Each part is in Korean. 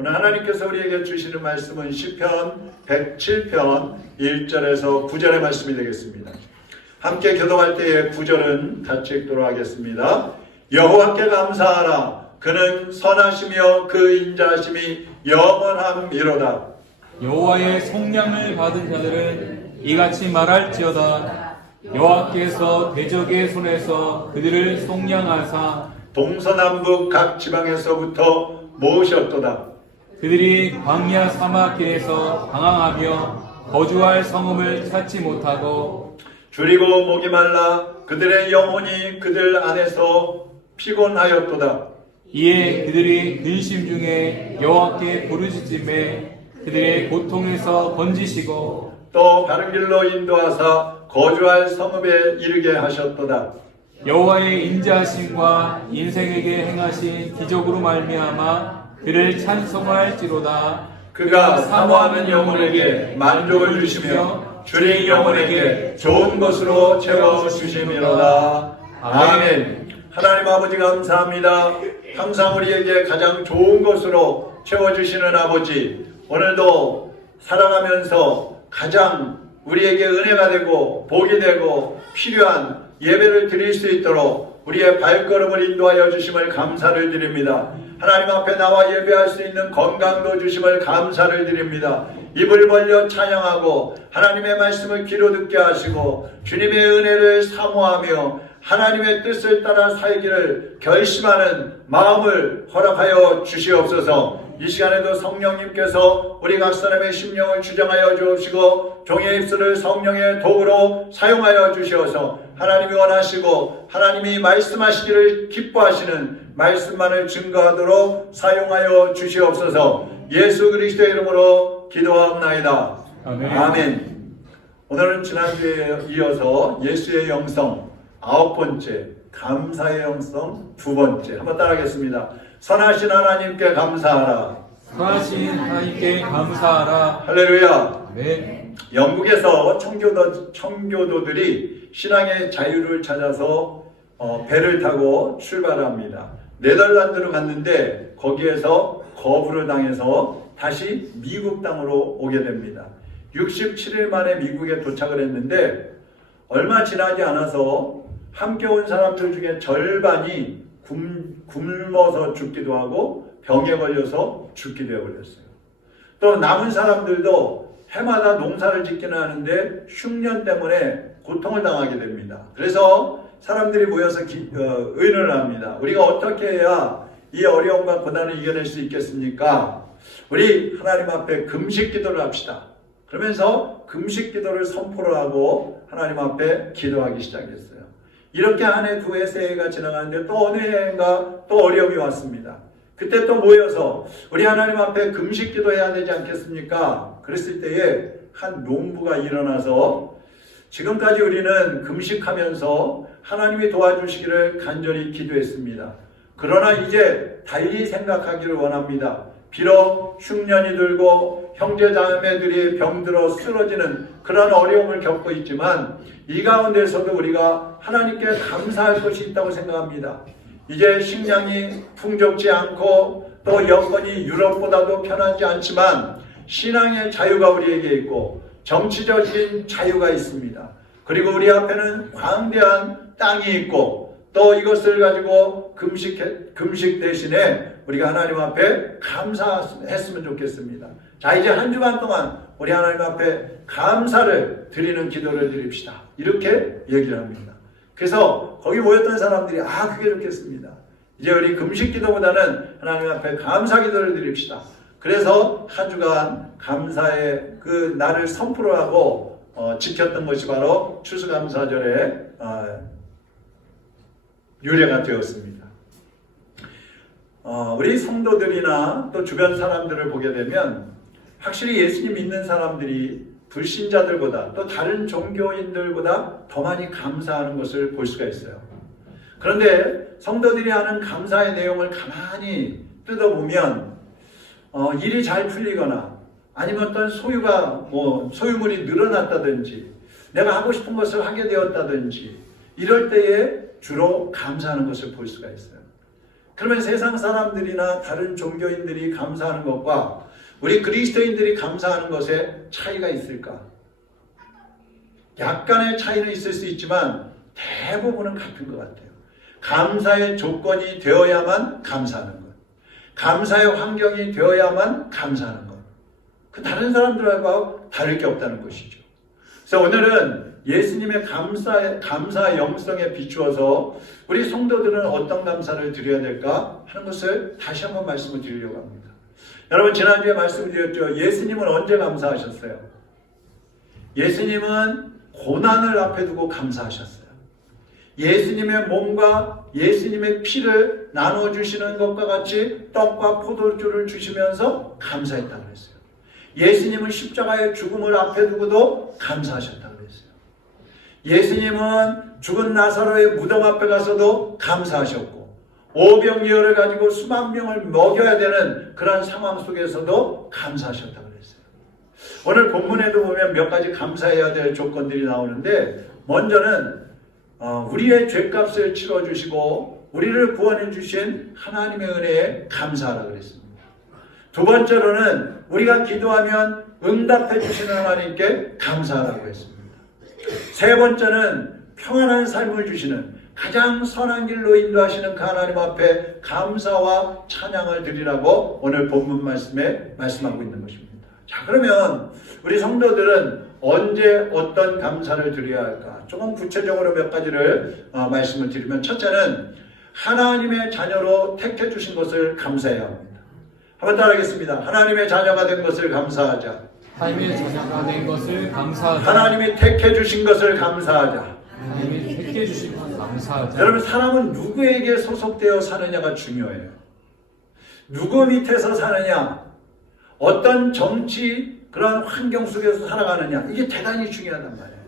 오늘 하나님께서 우리에게 주시는 말씀은 시편 107편 1절에서 9절의 말씀이 되겠습니다. 함께 교동할 때의 9절은 같이 읽도록 하겠습니다. 여호와께 감사하라. 그는 선하시며 그 인자하심이 영원함이로다. 여호와의 속량을 받은 자들은 이같이 말할지어다. 여호와께서 대적의 손에서 그들을 속량하사 동서남북 각 지방에서부터 모으셨도다. 그들이 광야 사막길에서 방황하며 거주할 성읍을 찾지 못하고 줄이고 목이 말라 그들의 영혼이 그들 안에서 피곤하였도다. 이에 그들이 근심 중에 여호와께 부르짖음에 그들의 고통에서 건지시고 또 바른 길로 인도하사 거주할 성읍에 이르게 하셨도다. 여호와의 인자하심과 인생에게 행하신 기적으로 말미암아 그를 찬송할지로다. 그가 사모하는 영혼에게 만족을 주시며 주의 영혼에게 좋은 것으로 채워주심이로다. 아멘. 하나님 아버지 감사합니다. 항상 우리에게 가장 좋은 것으로 채워주시는 아버지, 오늘도 살아가면서 가장 우리에게 은혜가 되고 복이 되고 필요한 예배를 드릴 수 있도록 우리의 발걸음을 인도하여 주심을 감사를 드립니다. 하나님 앞에 나와 예배할 수 있는 건강도 주심을 감사를 드립니다. 입을 벌려 찬양하고 하나님의 말씀을 귀로 듣게 하시고 주님의 은혜를 사모하며 하나님의 뜻을 따라 살기를 결심하는 마음을 허락하여 주시옵소서. 이 시간에도 성령님께서 우리 각 사람의 심령을 주장하여 주옵시고 종의 입술을 성령의 도구로 사용하여 주시어서 하나님이 원하시고 하나님이 말씀하시기를 기뻐하시는 말씀만을 증거하도록 사용하여 주시옵소서. 예수 그리스도의 이름으로 기도하옵나이다. 아멘. 아멘. 오늘은 지난주에 이어서 예수의 영성 9번째, 감사의 영성 2번째 한번 따라하겠습니다. 선하신 하나님께 감사하라. 선하신 하나님께 감사하라. 할렐루야. 아멘. 영국에서 청교도들이 신앙의 자유를 찾아서 배를 타고 출발합니다. 네덜란드로 갔는데 거기에서 거부를 당해서 다시 미국 땅으로 오게 됩니다. 67일 만에 미국에 도착을 했는데 얼마 지나지 않아서 함께 온 사람들 중에 절반이 굶어서 죽기도 하고 병에 걸려서 죽기도 해버렸어요. 또 남은 사람들도 해마다 농사를 짓기는 하는데 흉년 때문에 고통을 당하게 됩니다. 그래서 사람들이 모여서 의논을 합니다. 우리가 어떻게 해야 이 어려움과 고난을 이겨낼 수 있겠습니까? 우리 하나님 앞에 금식 기도를 합시다. 그러면서 금식 기도를 선포를 하고 하나님 앞에 기도하기 시작했어요. 이렇게 한 해, 두 해, 세 해가 지나가는데 또 어느 해인가 또 어려움이 왔습니다. 그때 또 모여서 우리 하나님 앞에 금식 기도해야 되지 않겠습니까? 그랬을 때에 한 농부가 일어나서 지금까지 우리는 금식하면서 하나님이 도와주시기를 간절히 기도했습니다. 그러나 이제 달리 생각하기를 원합니다. 비록 흉년이 들고 형제자매들이 병들어 쓰러지는 그런 어려움을 겪고 있지만 이 가운데서도 우리가 하나님께 감사할 것이 있다고 생각합니다. 이제 식량이 풍족지 않고 또 여건이 유럽보다도 편하지 않지만 신앙의 자유가 우리에게 있고 정치적인 자유가 있습니다. 그리고 우리 앞에는 광대한 땅이 있고 또 이것을 가지고 금식 대신에 우리가 하나님 앞에 감사했으면 좋겠습니다. 자, 이제 한 주간 동안 우리 하나님 앞에 감사를 드리는 기도를 드립시다. 이렇게 얘기를 합니다. 그래서 거기 모였던 사람들이 그게 좋겠습니다. 이제 우리 금식 기도보다는 하나님 앞에 감사 기도를 드립시다. 그래서 한 주간 감사의 그 날을 선포를 하고 지켰던 것이 바로 추수감사절의 유래가 되었습니다. 우리 성도들이나 또 주변 사람들을 보게 되면 확실히 예수님 믿는 사람들이 불신자들보다 또 다른 종교인들보다 더 많이 감사하는 것을 볼 수가 있어요. 그런데 성도들이 하는 감사의 내용을 가만히 뜯어보면 일이 잘 풀리거나 아니면 어떤 소유물이 늘어났다든지 내가 하고 싶은 것을 하게 되었다든지 이럴 때에 주로 감사하는 것을 볼 수가 있어요. 그러면 세상 사람들이나 다른 종교인들이 감사하는 것과 우리 그리스도인들이 감사하는 것에 차이가 있을까? 약간의 차이는 있을 수 있지만 대부분은 같은 것 같아요. 감사의 조건이 되어야만 감사하는 것. 감사의 환경이 되어야만 감사하는 것. 그 다른 사람들하고 다를 게 없다는 것이죠. 그래서 오늘은 예수님의 감사 영성에 비추어서 우리 성도들은 어떤 감사를 드려야 될까 하는 것을 다시 한번 말씀을 드리려고 합니다. 여러분, 지난주에 말씀을 드렸죠. 예수님은 언제 감사하셨어요? 예수님은 고난을 앞에 두고 감사하셨어요. 예수님의 몸과 예수님의 피를 나눠주시는 것과 같이 떡과 포도주를 주시면서 감사했다고 했어요. 예수님은 십자가의 죽음을 앞에 두고도 감사하셨다고 했어요. 예수님은 죽은 나사로의 무덤 앞에 가서도 감사하셨고, 오병이어를 가지고 수만 명을 먹여야 되는 그런 상황 속에서도 감사하셨다고 했어요. 오늘 본문에도 보면 몇 가지 감사해야 될 조건들이 나오는데, 먼저는 우리의 죄값을 치러주시고 우리를 구원해 주신 하나님의 은혜에 감사하라고 그랬습니다. 두 번째로는 우리가 기도하면 응답해 주시는 하나님께 감사하라고 했습니다. 세 번째는 평안한 삶을 주시는, 가장 선한 길로 인도하시는 그 하나님 앞에 감사와 찬양을 드리라고 오늘 본문 말씀에 말씀하고 있는 것입니다. 자, 그러면 우리 성도들은 언제 어떤 감사를 드려야 할까? 조금 구체적으로 몇 가지를 말씀을 드리면, 첫째는 하나님의 자녀로 택해 주신 것을 감사해야 합니다. 한번 따라하겠습니다. 하나님의 자녀가 된 것을 감사하자. 하나님의 자녀가 된 것을 감사하자. 하나님이 택해 주신 것을 감사하자. 하나님이 택해 주신 것을 감사하자. 여러분, 사람은 누구에게 소속되어 사느냐가 중요해요. 누구 밑에서 사느냐, 어떤 정치 그런 환경 속에서 살아가느냐, 이게 대단히 중요하단 말이에요.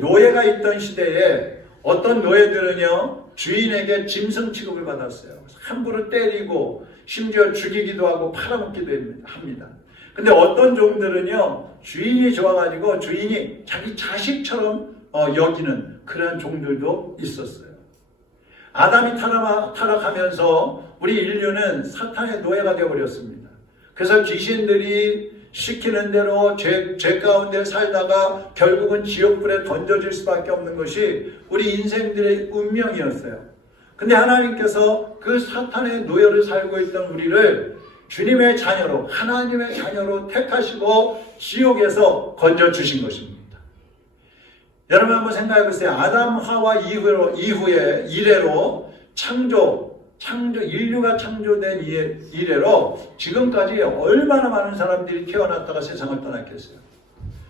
노예가 있던 시대에 어떤 노예들은요, 주인에게 짐승 취급을 받았어요. 함부로 때리고 심지어 죽이기도 하고 팔아먹기도 합니다. 근데 어떤 종들은요, 주인이 좋아가지고 주인이 자기 자식처럼 여기는 그런 종들도 있었어요. 아담이 타락하면서 우리 인류는 사탄의 노예가 되어버렸습니다. 그래서 귀신들이 시키는 대로 죄 가운데 살다가 결국은 지옥불에 던져질 수밖에 없는 것이 우리 인생들의 운명이었어요. 근데 하나님께서 그 사탄의 노예를 살고 있던 우리를 주님의 자녀로, 하나님의 자녀로 택하시고 지옥에서 건져주신 것입니다. 여러분 한번 생각해 보세요. 아담 하와 이후에 이래로 인류가 창조된 이래로 지금까지 얼마나 많은 사람들이 태어났다가 세상을 떠났겠어요.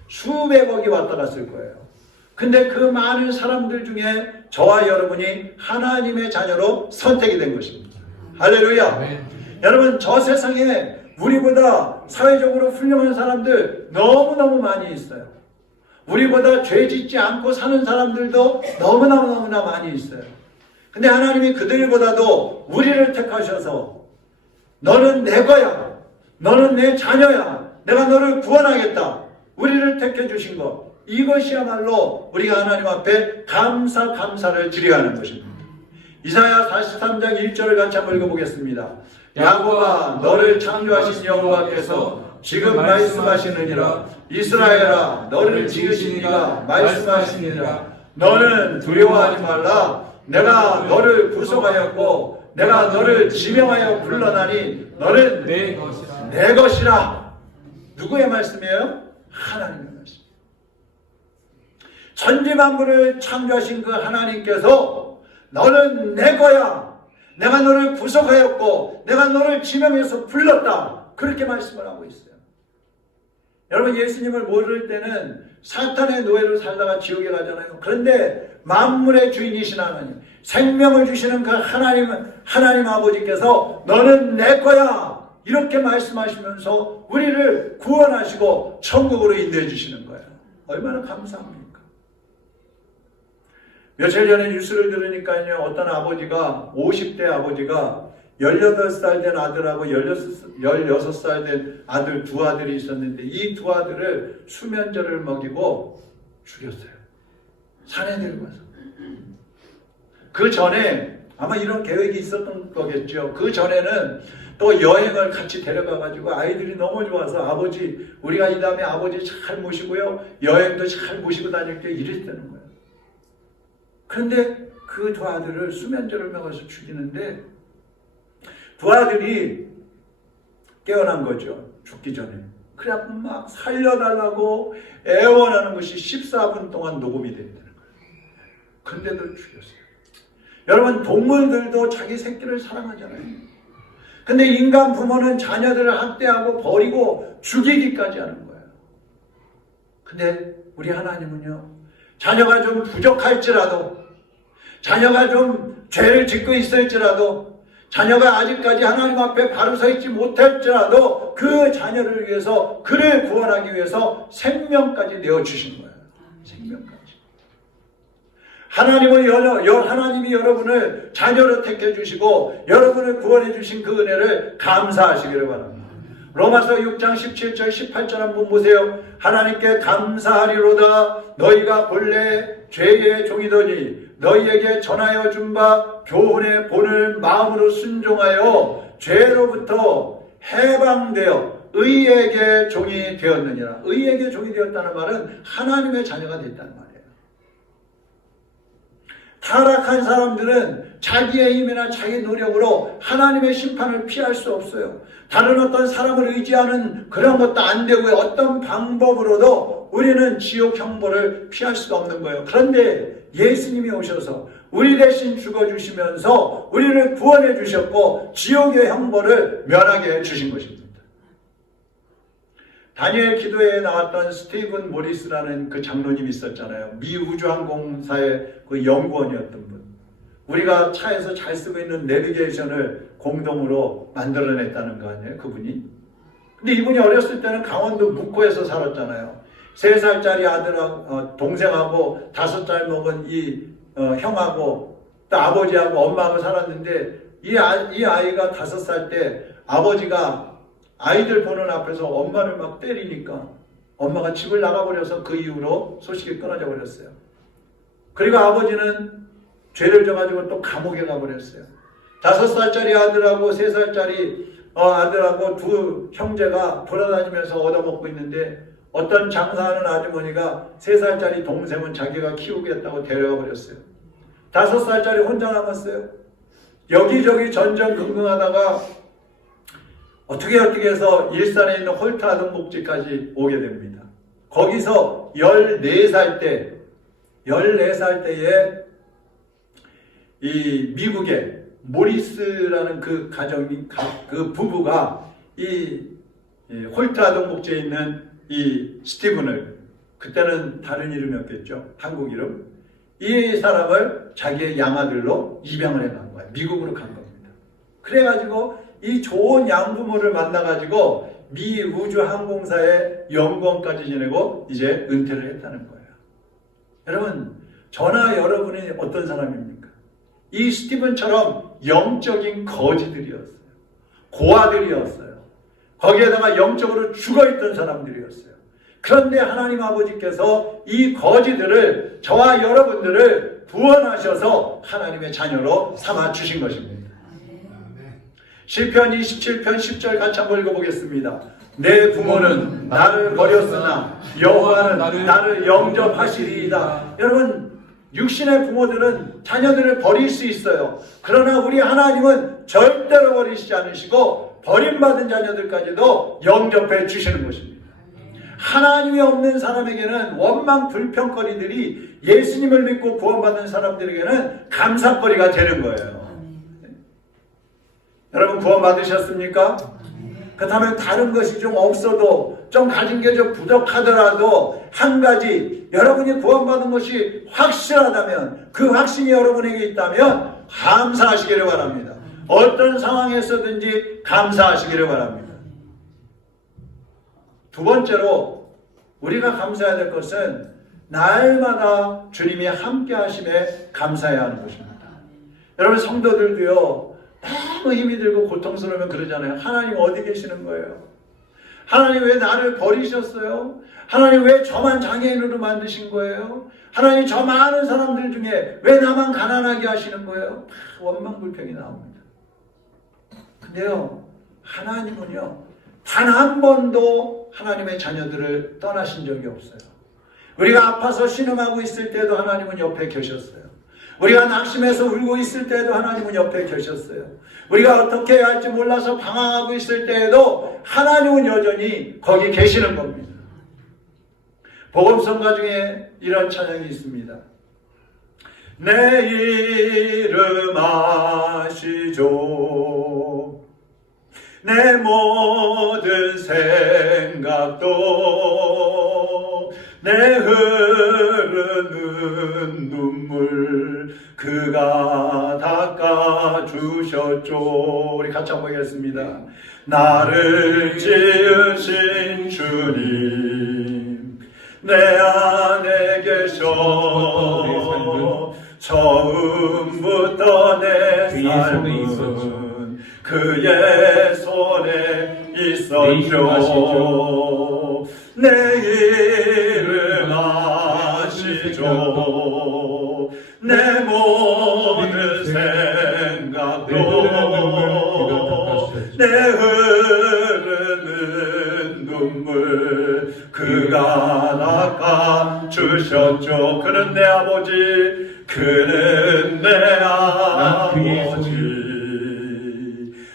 수백억이 왔다 갔을 거예요. 근데 그 많은 사람들 중에 저와 여러분이 하나님의 자녀로 선택이 된 것입니다. 할렐루야. 네. 여러분, 저 세상에 우리보다 사회적으로 훌륭한 사람들 너무너무 많이 있어요. 우리보다 죄 짓지 않고 사는 사람들도 너무나 많이 있어요. 근데 하나님이 그들보다도 우리를 택하셔서 너는 내 거야, 너는 내 자녀야, 내가 너를 구원하겠다, 우리를 택해 주신 것, 이것이야말로 우리가 하나님 앞에 감사를 드려야 하는 것입니다. 이사야 43장 1절을 같이 한번 읽어보겠습니다. 야곱아, 너를 창조하신 여호와께서 지금 말씀하시느니라. 이스라엘아, 너를 지으신 이가 말씀하시느니라. 너는 두려워하지 말라. 내가 너를 구속하였고 내가 너를 지명하여 불러나니 너는 내 것이라. 누구의 말씀이에요? 하나님의 말씀. 천지만물을 창조하신 그 하나님께서 너는 내 거야, 내가 너를 구속하였고 내가 너를 지명해서 불렀다, 그렇게 말씀을 하고 있어요. 여러분, 예수님을 모를 때는 사탄의 노예로 살다가 지옥에 가잖아요. 그런데 만물의 주인이신 하나님, 생명을 주시는 그 하나님 아버지께서 너는 내 거야, 이렇게 말씀하시면서 우리를 구원하시고 천국으로 인도해 주시는 거예요. 얼마나 감사합니까? 며칠 전에 뉴스를 들으니까요, 어떤 아버지가, 50대 아버지가 18살 된 아들하고 16살 된 아들, 두 아들이 있었는데 이 두 아들을 수면제를 먹이고 죽였어요. 산에 데리고 가서. 그 전에 아마 이런 계획이 있었던 거겠죠. 그 전에는 또 여행을 같이 데려가가지고 아이들이 너무 좋아서 아버지, 우리가 이 다음에 아버지 잘 모시고요. 여행도 잘 모시고 다닐게 이랬다는 거예요. 그런데 그 두 아들을 수면제를 먹어서 죽이는데 두 아들이 깨어난 거죠. 죽기 전에. 그래갖고 막 살려달라고 애원하는 것이 14분 동안 녹음이 된다는 거예요. 근데도 죽였어요. 여러분, 동물들도 자기 새끼를 사랑하잖아요. 근데 인간 부모는 자녀들을 학대하고 버리고 죽이기까지 하는 거예요. 근데 우리 하나님은요, 자녀가 좀 부족할지라도, 자녀가 좀 죄를 짓고 있을지라도, 자녀가 아직까지 하나님 앞에 바로 서 있지 못할지라도 그 자녀를 위해서, 그를 구원하기 위해서 생명까지 내어주신 거예요. 생명까지. 하나님이 여러분을 자녀로 택해 주시고 여러분을 구원해 주신 그 은혜를 감사하시기를 바랍니다. 로마서 6장 17절 18절 한번 보세요. 하나님께 감사하리로다. 너희가 본래 죄의 종이더니 너희에게 전하여 준 바 교훈의 본을 마음으로 순종하여 죄로부터 해방되어 의에게 종이 되었느니라. 의에게 종이 되었다는 말은 하나님의 자녀가 됐다는 말이에요. 타락한 사람들은 자기의 힘이나 자기 노력으로 하나님의 심판을 피할 수 없어요. 다른 어떤 사람을 의지하는 그런 것도 안 되고요. 어떤 방법으로도 우리는 지옥 형벌을 피할 수가 없는 거예요. 그런데 예수님이 오셔서 우리 대신 죽어주시면서 우리를 구원해 주셨고 지옥의 형벌을 면하게 해주신 것입니다. 다니엘 기도회에 나왔던 스티븐 모리스라는 그 장로님이 있었잖아요. 미 우주항공사의 그 연구원이었던 분. 우리가 차에서 잘 쓰고 있는 내비게이션을 공동으로 만들어냈다는 거 아니에요, 그분이? 근데 이분이 어렸을 때는 강원도 묵고에서 살았잖아요. 3살짜리 아들하고 동생하고 5살 먹은 이 형하고 또 아버지하고 엄마하고 살았는데 이 아이가 5살 때 아버지가 아이들 보는 앞에서 엄마를 막 때리니까 엄마가 집을 나가버려서 그 이후로 소식이 끊어져 버렸어요. 그리고 아버지는 죄를 져가지고 또 감옥에 가버렸어요. 5살짜리 아들하고 3살짜리 아들하고 두 형제가 돌아다니면서 얻어먹고 있는데 어떤 장사하는 아주머니가 3살짜리 동생은 자기가 키우겠다고 데려가 버렸어요. 5살짜리 혼자 남았어요. 여기저기 전전긍긍하다가 어떻게 해서 일산에 있는 홀트 아동복지까지 오게 됩니다. 거기서 14살 때에 이 미국의 모리스라는 그 그 부부가 이 홀트 아동복지에 있는 이 스티븐을, 그때는 다른 이름이었겠죠. 한국 이름. 이 사람을 자기의 양아들로 입양을 해간 거예요. 미국으로 간 겁니다. 그래가지고 이 좋은 양부모를 만나가지고 미 우주항공사의 연구원까지 지내고 이제 은퇴를 했다는 거예요. 여러분, 저나 여러분이 어떤 사람입니까? 이 스티븐처럼 영적인 거지들이었어요. 고아들이었어요. 거기에다가 영적으로 죽어있던 사람들이었어요. 그런데 하나님 아버지께서 이 거지들을, 저와 여러분들을 구원하셔서 하나님의 자녀로 삼아 주신 것입니다. 시편 27편 10절 같이 한번 읽어보겠습니다. 내 부모는 나를 버렸으나 여호와는 나를 영접하시리이다. 여러분, 육신의 부모들은 자녀들을 버릴 수 있어요. 그러나 우리 하나님은 절대로 버리시지 않으시고 버림받은 자녀들까지도 영접해 주시는 것입니다. 하나님이 없는 사람에게는 원망 불평거리들이 예수님을 믿고 구원받은 사람들에게는 감사거리가 되는 거예요. 여러분, 구원 받으셨습니까? 그렇다면 다른 것이 좀 없어도, 좀 가진 게 좀 부족하더라도 한 가지, 여러분이 구원받은 것이 확실하다면, 그 확신이 여러분에게 있다면 감사하시기를 바랍니다. 어떤 상황에서든지 감사하시기를 바랍니다. 두 번째로 우리가 감사해야 될 것은 날마다 주님이 함께 하심에 감사해야 하는 것입니다. 여러분, 성도들도요, 너무 힘이 들고 고통스러우면 그러잖아요. 하나님 어디 계시는 거예요? 하나님 왜 나를 버리셨어요? 하나님 왜 저만 장애인으로 만드신 거예요? 하나님 저 많은 사람들 중에 왜 나만 가난하게 하시는 거예요? 원망불평이 나옵니다. 근데요, 하나님은요, 단 한 번도 하나님의 자녀들을 떠나신 적이 없어요. 우리가 아파서 신음하고 있을 때도 하나님은 옆에 계셨어요. 우리가 낙심해서 울고 있을 때도 하나님은 옆에 계셨어요. 우리가 어떻게 해야 할지 몰라서 방황하고 있을 때에도 하나님은 여전히 거기 계시는 겁니다. 복음성가 중에 이런 찬양이 있습니다. 내 이름 아시죠. 내 모든 생각도 내 흐르는 눈물 그가 닦아주셨죠. 우리 같이 한번 보겠습니다. 나를 지으신 주님 내 안에 계셔. 처음부터 내 삶은 그의 손에 있었죠. 내 이름 아시죠. 내 모든 생각도 내 흐르는 눈물 그가 닦아주셨죠. 그는 내 아버지, 그는 내 아버지,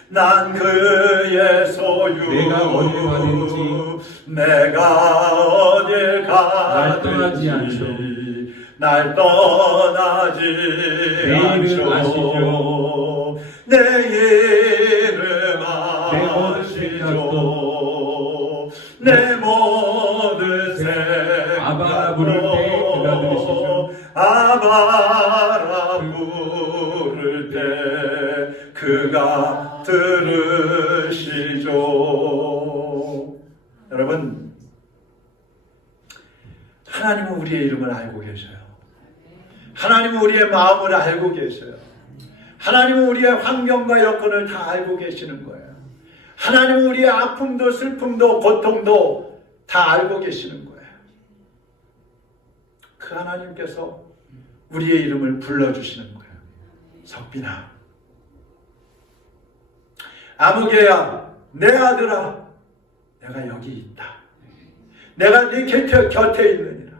난 그의 소유. 내가 어딜 가든지 내가 어딜 날 떠나지 가든지 날 떠나지 내 이름 않죠. 내 이름 아시죠. 내 모든 아바 부를 때 그가 들으시죠. 아바라 부를 때 그가 들으시죠. 여러분, 하나님은 우리의 이름을 알고 계셔요. 하나님은 우리의 마음을 알고 계셔요. 하나님은 우리의 환경과 여건을 다 알고 계시는 거예요. 하나님은 우리의 아픔도 슬픔도 고통도 다 알고 계시는 거예요. 그 하나님께서 우리의 이름을 불러주시는 거예요. 석빈아, 아무개야, 내 아들아, 내가 여기 있다. 내가 네 곁에 있느니라.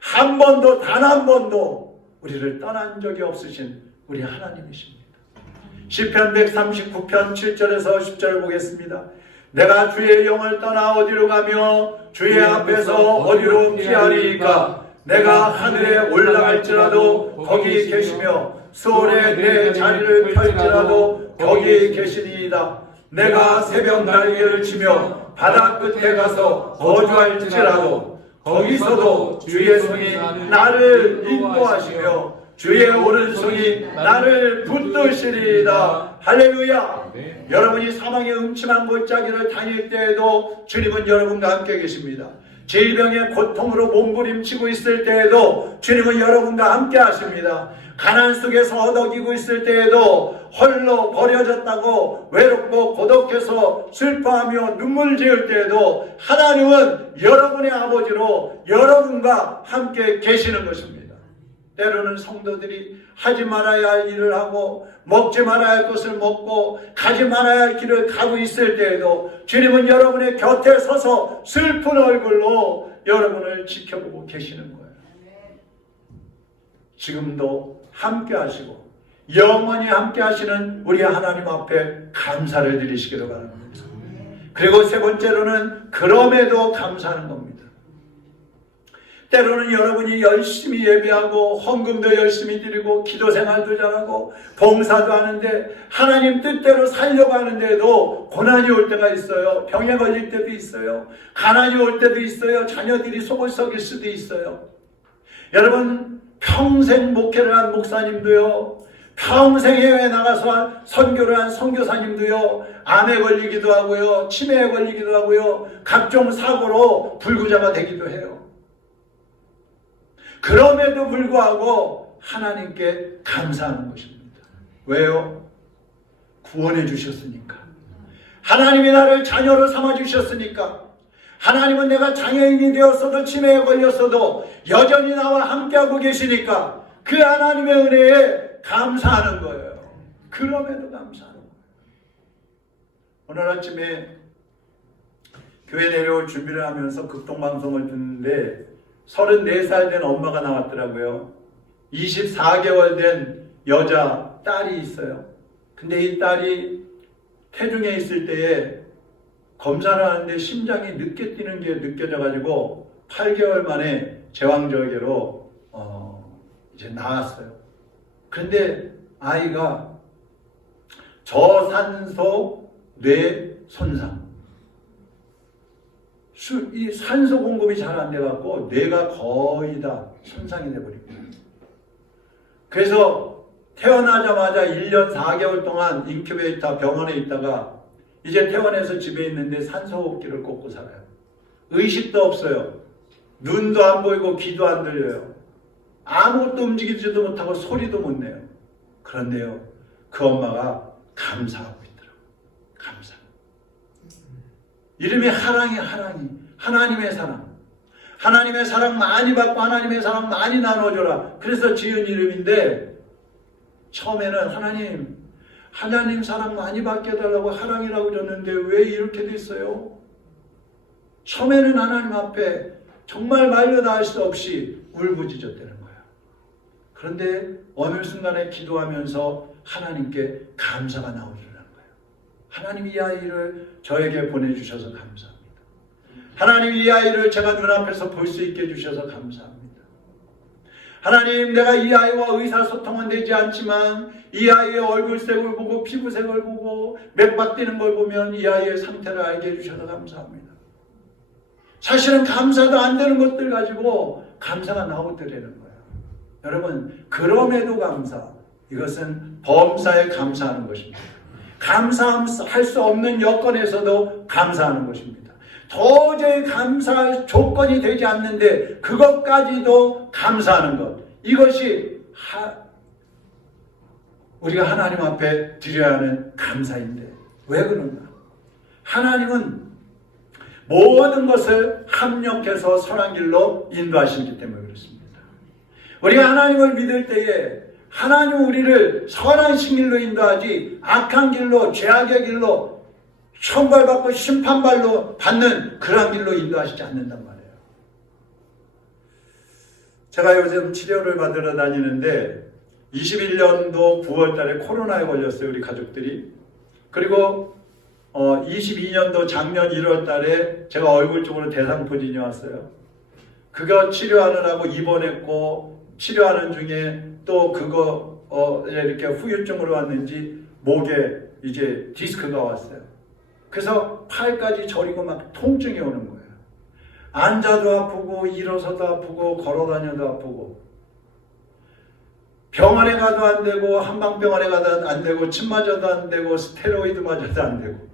한 번도 단 한 번도 우리를 떠난 적이 없으신 우리 하나님이십니다. 시편 139편 7절에서 10절을 보겠습니다. 내가 주의 영을 떠나 어디로 가며 주의 앞에서 어디로 피하리이까. 내가 하늘에 올라갈지라도 거기 계시며 수월에 내 자리를 펼지라도 거기 계시니이다. 내가 새벽 날개를 치며 바다 끝에 가서 거주할지라도 거기서도 주의 손이 나를 인도하시며 주의 오른손이 나를 붙드시리이다. 할렐루야. 여러분이 사망의 음침한 골짜기를 다닐 때에도 주님은 여러분과 함께 계십니다. 질병의 고통으로 몸부림치고 있을 때에도 주님은 여러분과 함께 하십니다. 가난 속에서 허덕이고 있을 때에도 홀로 버려졌다고 외롭고 고독해서 슬퍼하며 눈물 지을 때에도 하나님은 여러분의 아버지로 여러분과 함께 계시는 것입니다. 때로는 성도들이 하지 말아야 할 일을 하고 먹지 말아야 할 것을 먹고 가지 말아야 할 길을 가고 있을 때에도 주님은 여러분의 곁에 서서 슬픈 얼굴로 여러분을 지켜보고 계시는 거예요. 지금도 함께 하시고 영원히 함께 하시는 우리 하나님 앞에 감사를 드리시기를 바랍니다. 그리고 세 번째로는 그럼에도 감사하는 겁니다. 때로는 여러분이 열심히 예배하고 헌금도 열심히 드리고 기도 생활도 잘하고 봉사도 하는데 하나님 뜻대로 살려고 하는데도 고난이 올 때가 있어요. 병에 걸릴 때도 있어요. 가난이 올 때도 있어요. 자녀들이 속을 썩일 수도 있어요. 여러분, 평생 목회를 한 목사님도요, 평생 해외에 나가서 선교를 한 선교사님도요, 암에 걸리기도 하고요, 치매에 걸리기도 하고요, 각종 사고로 불구자가 되기도 해요. 그럼에도 불구하고 하나님께 감사하는 것입니다. 왜요? 구원해 주셨으니까. 하나님이 나를 자녀로 삼아주셨으니까, 하나님은 내가 장애인이 되었어도 치매에 걸렸어도 여전히 나와 함께하고 계시니까 그 하나님의 은혜에 감사하는 거예요. 그럼에도 감사하는 거예요. 오늘 아침에 교회 내려올 준비를 하면서 극동방송을 듣는데 34살 된 엄마가 나왔더라고요. 24개월 된 여자 딸이 있어요. 근데 이 딸이 태중에 있을 때에 검사를 하는데 심장이 늦게 뛰는 게 느껴져가지고 8개월 만에 제왕절개로 이제 나왔어요. 근데 아이가 저산소 뇌 손상, 이 산소 공급이 잘 안 돼갖고 뇌가 거의 다 손상이 돼버립니다. 그래서 태어나자마자 1년 4개월 동안 인큐베이터 병원에 있다가 이제 퇴원해서 집에 있는데 산소호흡기를 꽂고 살아요. 의식도 없어요. 눈도 안 보이고 귀도 안 들려요. 아무것도 움직이지도 못하고 소리도 못 내요. 그런데요, 그 엄마가 감사하고 있더라고요. 감사. 이름이 하랑이. 하나님의 사랑. 하나님의 사랑 많이 받고 하나님의 사랑 많이 나눠줘라. 그래서 지은 이름인데, 처음에는 하나님 사랑 많이 받게 해달라고 하랑이라고 줬는데 왜 이렇게 됐어요? 처음에는 하나님 앞에 정말 말려 닿을 수 없이 울부짖었다는 거예요. 그런데 어느 순간에 기도하면서 하나님께 감사가 나오더라는 거예요. 하나님 이 아이를 저에게 보내주셔서 감사합니다. 하나님 이 아이를 제가 눈앞에서 볼 수 있게 해주셔서 감사합니다. 하나님, 내가 이 아이와 의사소통은 되지 않지만 이 아이의 얼굴색을 보고 피부색을 보고 맥박 뛰는 걸 보면 이 아이의 상태를 알게 해주셔서 감사합니다. 사실은 감사도 안 되는 것들 가지고 감사가 나오더라는 거예요. 여러분, 그럼에도 감사, 이것은 범사에 감사하는 것입니다. 감사할 수 없는 여건에서도 감사하는 것입니다. 도저히 감사할 조건이 되지 않는데 그것까지도 감사하는 것, 이것이 우리가 하나님 앞에 드려야 하는 감사인데 왜 그런가? 하나님은 모든 것을 합력해서 선한 길로 인도하시기 때문에 그렇습니다. 우리가 하나님을 믿을 때에 하나님은 우리를 선한 길로 인도하지 악한 길로, 죄악의 길로, 천벌받고 심판발로 받는 그런 길로 인도하시지 않는단 말이에요. 제가 요즘 치료를 받으러 다니는데 21년도 9월 달에 코로나에 걸렸어요, 우리 가족들이. 그리고 22년도 작년 1월 달에 제가 얼굴 쪽으로 대상포진이 왔어요. 그거 치료하느라고 입원했고, 치료하는 중에 또 그거 이렇게 후유증으로 왔는지 목에 이제 디스크가 왔어요. 그래서 팔까지 저리고 막 통증이 오는 거예요. 앉아도 아프고 일어서도 아프고 걸어다녀도 아프고, 병원에 가도 안 되고 한방병원에 가도 안 되고 침 맞아도 안 되고 스테로이드 맞아도 안 되고.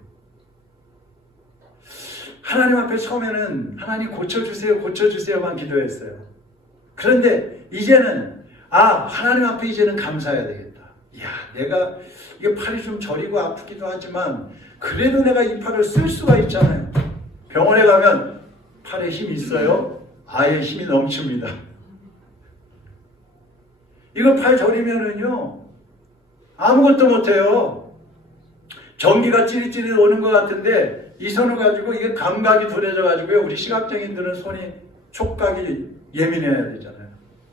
하나님 앞에 처음에는 하나님 고쳐주세요만 기도했어요. 그런데 이제는 하나님 앞에 이제는 감사해야 되겠다. 내가 이게 팔이 좀 저리고 아프기도 하지만 그래도 내가 이 팔을 쓸 수가 있잖아요. 병원에 가면 팔에 힘이 있어요? 아예 힘이 넘칩니다. 이거 팔 저리면은요 아무것도 못해요. 전기가 찌릿찌릿 오는 것 같은데 이 손을 가지고 이게 감각이 둔해져 가지고요, 우리 시각장애인들은 손이 촉각이 예민해야 되잖아요.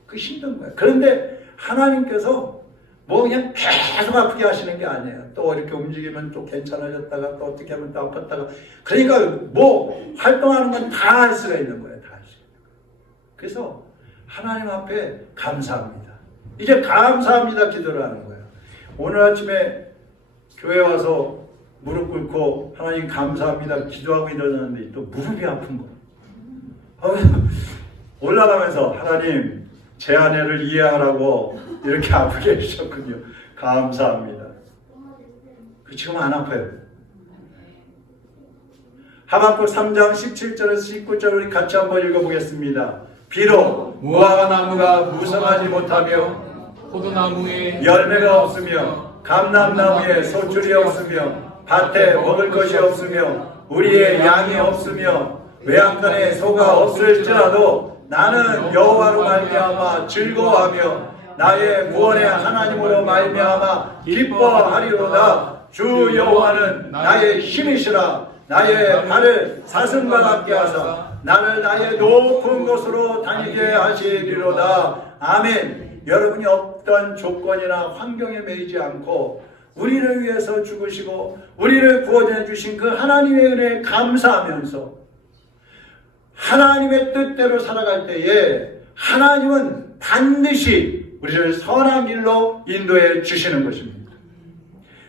그게 힘든 거예요. 그런데 하나님께서 뭐 그냥 계속 아프게 하시는 게 아니에요. 또 이렇게 움직이면 또 괜찮아졌다가 또 어떻게 하면 또 아팠다가, 그러니까 뭐 활동하는 건 다 할 수가 있는 거예요. 다 할 수 있는 거예요. 그래서 하나님 앞에 감사합니다. 이제 감사합니다 기도를 하는 거예요. 오늘 아침에 교회 와서 무릎 꿇고 하나님 감사합니다 기도하고 일어났는데 또 무릎이 아픈 거예요. 올라가면서 하나님 제 아내를 이해하라고 이렇게 아프게 해주셨군요. 감사합니다. 지금 안 아파요. 하박국 3장 17절에서 19절 우리 같이 한번 읽어보겠습니다. 비록 무화과나무가 무성하지 못하며 포도나무에 열매가 없으며 감람나무에 소출이 없으며 밭에 먹을 것이 없으며 우리의 양이 없으며 외양간에 소가 없을지라도 나는 여호와로 말미암아 즐거워하며 나의 구원의 하나님으로 말미암아 기뻐하리로다. 주 여호와는 나의 힘이시라. 나의 발을 사슴과 같게 하사 나를 나의 높은 곳으로 다니게 하시리로다. 아멘. 여러분이 어떤 조건이나 환경에 매이지 않고 우리를 위해서 죽으시고 우리를 구원해 주신 그 하나님의 은혜에 감사하면서 하나님의 뜻대로 살아갈 때에 하나님은 반드시 우리를 선한 길로 인도해 주시는 것입니다.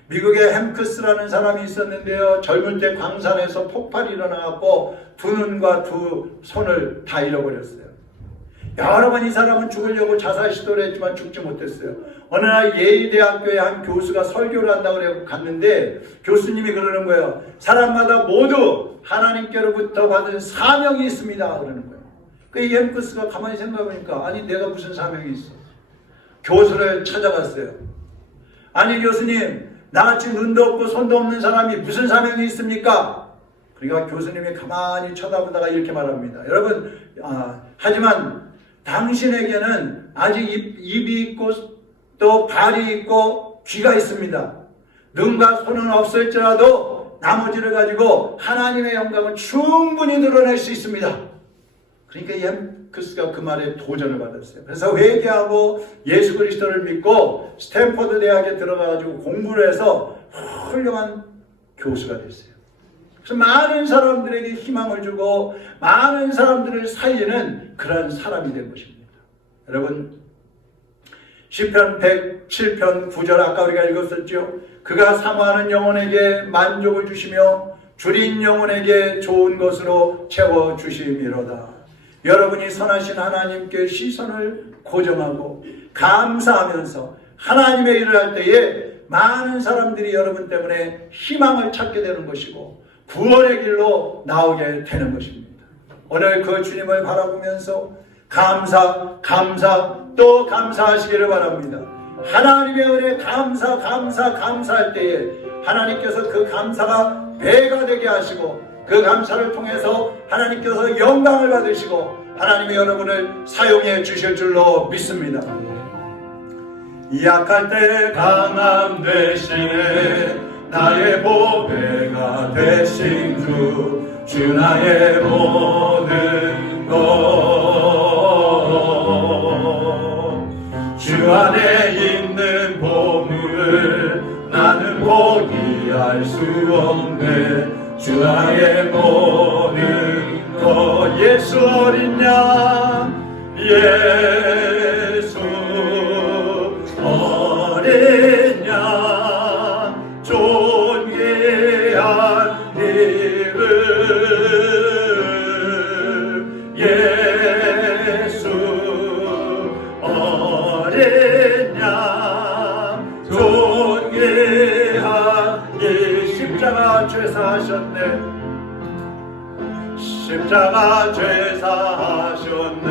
미국에 햄크스라는 사람이 있었는데요. 젊을 때 광산에서 폭발이 일어나고 두 눈과 두 손을 다 잃어버렸어요. 여러 번 이 사람은 죽으려고 자살 시도를 했지만 죽지 못했어요. 어느 날 예의대학교의 한 교수가 설교를 한다고 그래서 갔는데 교수님이 그러는 거예요. 사람마다 모두 하나님께로부터 받은 사명이 있습니다. 그러는 거예요. 이 햄크스가 가만히 생각해보니까 아니 내가 무슨 사명이 있어. 교수를 찾아갔어요. 아니 교수님, 나같이 눈도 없고 손도 없는 사람이 무슨 사명이 있습니까? 그러니까 교수님이 가만히 쳐다보다가 이렇게 말합니다. 여러분, 하지만 당신에게는 아직 입이 있고 또 발이 있고 귀가 있습니다. 눈과 손은 없을지라도 나머지를 가지고 하나님의 영광을 충분히 드러낼 수 있습니다. 그러니까 이 햄크스가 그 말에 도전을 받았어요. 그래서 회개하고 예수 그리스도를 믿고 스탠퍼드 대학에 들어가가지고 공부를 해서 훌륭한 교수가 됐어요. 그래서 많은 사람들에게 희망을 주고 많은 사람들을 살리는 그런 사람이 된 것입니다. 여러분, 시편 107편 9절 아까 우리가 읽었었죠. 그가 사모하는 영혼에게 만족을 주시며 줄인 영혼에게 좋은 것으로 채워주심이로다. 여러분이 선하신 하나님께 시선을 고정하고 감사하면서 하나님의 일을 할 때에 많은 사람들이 여러분 때문에 희망을 찾게 되는 것이고 구원의 길로 나오게 되는 것입니다. 오늘 그 주님을 바라보면서 감사 또 감사하시기를 바랍니다. 하나님의 은혜 감사할 때에 하나님께서 그 감사가 배가 되게 하시고 그 감사를 통해서 하나님께서 영광을 받으시고 하나님이 여러분을 사용해 주실 줄로 믿습니다. 약할 때 강함 되시네 나의 보배가 되신 주 나의 모든 것 주 안에 있는 보물을 나는 포기할 수 없네 주 나의 모든 것 예수 어린 양 예수 어린 양 존귀한 이름 예수 어린 양 존귀한 이 십자가 죄사하셨네 십자가 죄사하셨네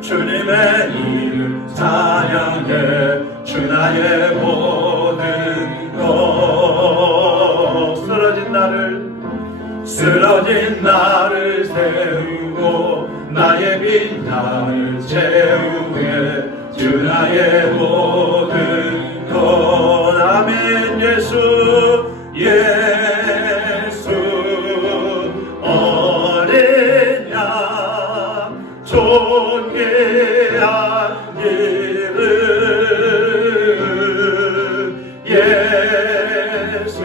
주님의 이름 찬양해 주 나의 모든 것 쓰러진 나를 세우고 나의 빈자를 채우게 주 나의 모든 것 아멘 예수 어린 양 존귀한 이름 예수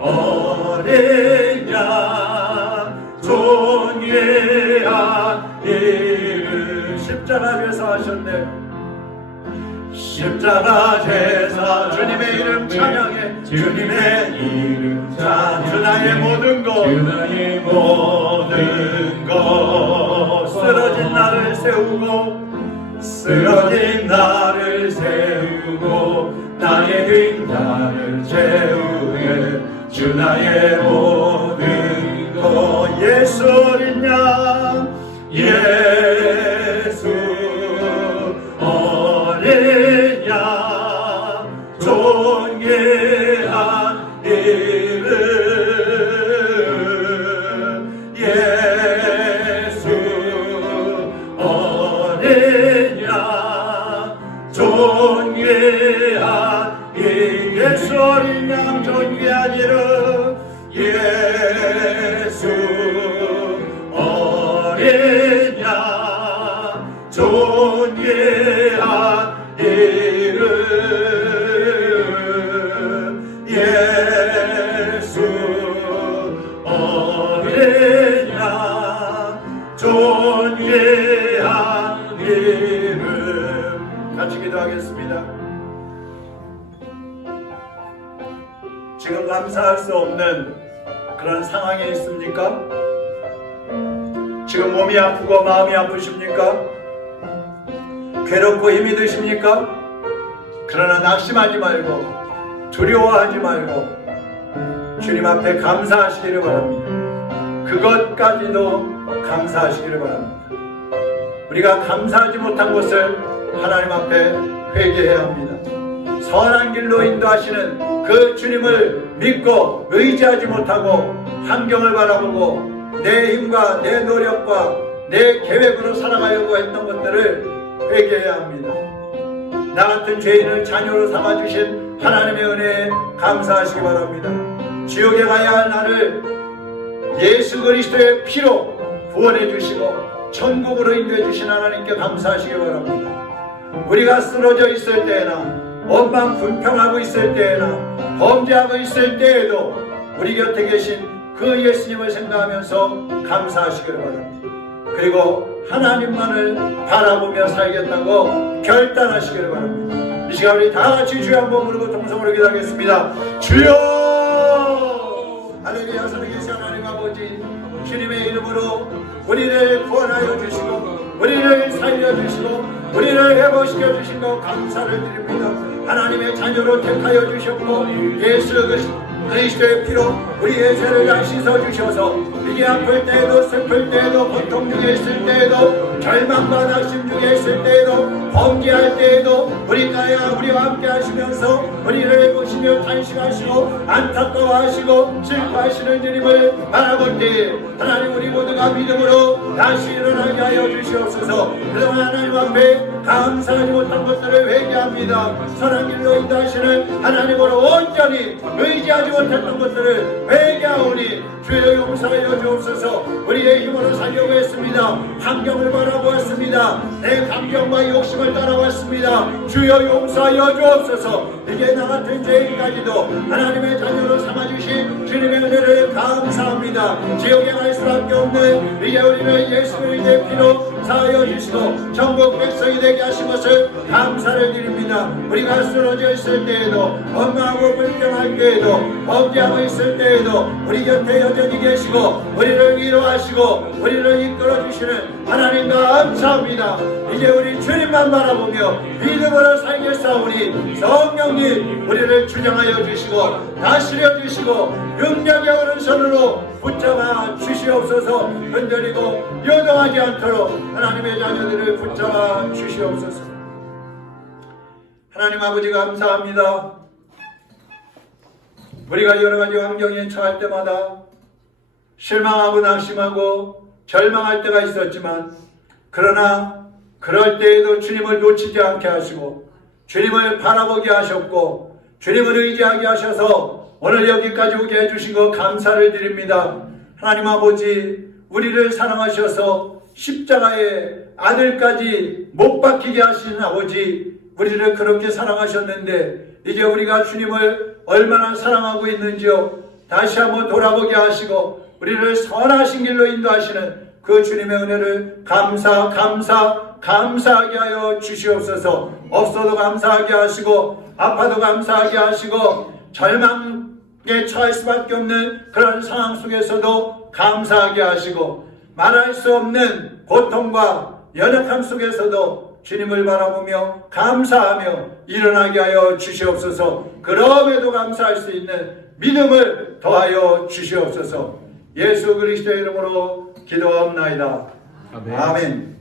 어린 양 존귀한 이름 십자가 죄사하셨네 십자가 제사 주님의 이름 찬양해 주님의 이름 찬양 주 나의 모든 것 주 나의 모든 것 쓰러진 나를 세우고 나의 빈자를 채우게 주 나의 모든 것 예수 어린 양 예수 어린 양 존귀한 예수 어린 양 존귀한 이름 예수 어린 양 존귀한 이름 같이 기도하겠습니다. 지금 감사할 수 없는 그런 상황에 있습니까? 지금 몸이 아프고 마음이 아프십니까? 괴롭고 힘이 드십니까? 그러나 낙심하지 말고 두려워하지 말고 주님 앞에 감사하시기를 바랍니다. 그것까지도 감사하시기를 바랍니다. 우리가 감사하지 못한 것을 하나님 앞에 회개해야 합니다. 선한 길로 인도하시는 그 주님을 믿고 의지하지 못하고 환경을 바라보고 내 힘과 내 노력과 내 계획으로 살아가려고 했던 것들을 회개해야 합니다. 나 같은 죄인을 자녀로 삼아주신 하나님의 은혜에 감사하시기 바랍니다. 지옥에 가야 할 나를 예수 그리스도의 피로 구원해 주시고 천국으로 인도해 주신 하나님께 감사하시기 바랍니다. 우리가 쓰러져 있을 때나 원망 불평하고 있을 때나 범죄하고 있을 때에도 우리 곁에 계신 그 예수님을 생각하면서 감사하시기를 바랍니다. 그리고 하나님만을 바라보며 살겠다고 결단하시기를 바랍니다. 이 시간 우리 다 같이 주여 한번 부르고 동성으로 기도하겠습니다. 주여! 할렐루야. 살아계신 하나님 아버지, 주님의 이름으로 우리를 구원하여 주시고 우리를 살려주시고 우리를 회복시켜 주신 것 감사를 드립니다. 하나님의 자녀로 택하여 주셨고 예수 그리스도의 피로 우리의 죄를 다 씻어주셔서 이게 아플 때에도 슬플 때에도 고통 중에 있을 때에도 절망과 낙심 중에 있을 때에도 범죄할 때에도 우리와 함께 하시면서 우리를 보시며 탄식하시고 안타까워하시고 슬퍼하시는 주님을 바라볼 때 하나님 우리 모두가 믿음으로 다시 일어나게 하여 주시옵소서. 그동안 하나님 앞에 감사하지 못한 것들을 회개합니다. 선한 길로 인도하시는 하나님으로 온전히 의지하지 못했던 것들을 회개하오니 주여 용서하여 주옵소서. 우리의 힘으로 살려고 했습니다. 환경을 바라보았습니다. 내 감정과 욕심을 따라왔습니다. 주여 용서하여 주옵소서. 이제 나 같은 죄인까지도 하나님의 자녀로 삼아주신 주님의 은혜를 감사합니다. 지옥에 갈 수밖에 없는 이제 우리를 예수 그리스도의 피로 사하여 주시고 전국 백성이 되게 하신 것을 감사를 드립니다. 우리가 쓰러져 있을 때에도 원망하고 불평할 때에도 범죄하고 있을 때에도 우리 곁에 여전히 계시고 우리를 위로하시고 우리를 이끌어 주시는 하나님 감사합니다. 이제 우리 주님만 바라보며 믿음으로 살겠사오니 성령님 우리를 주장하여 주시고 다스려 주시고 능력의 오른손으로 붙잡아 주시옵소서. 흔들리고 요동하지 않도록 하나님의 자녀들을 붙잡아 주시옵소서. 하나님 아버지 감사합니다. 우리가 여러가지 환경에 처할 때마다 실망하고 낙심하고 절망할 때가 있었지만 그러나 그럴 때에도 주님을 놓치지 않게 하시고 주님을 바라보게 하셨고 주님을 의지하게 하셔서 오늘 여기까지 오게 해주신 것 감사를 드립니다. 하나님 아버지 우리를 사랑하셔서 십자가에 아들까지 못 박히게 하신 아버지 우리를 그렇게 사랑하셨는데 이제 우리가 주님을 얼마나 사랑하고 있는지요 다시 한번 돌아보게 하시고 우리를 선하신 길로 인도하시는 그 주님의 은혜를 감사하게 하여 주시옵소서. 없어도 감사하게 하시고 아파도 감사하게 하시고 절망에 처할 수밖에 없는 그런 상황 속에서도 감사하게 하시고 말할 수 없는 고통과 연약함 속에서도 주님을 바라보며 감사하며 일어나게 하여 주시옵소서. 그럼에도 감사할 수 있는 믿음을 더하여 주시옵소서. 예수 그리스도의 이름으로 기도합나이다. 아멘.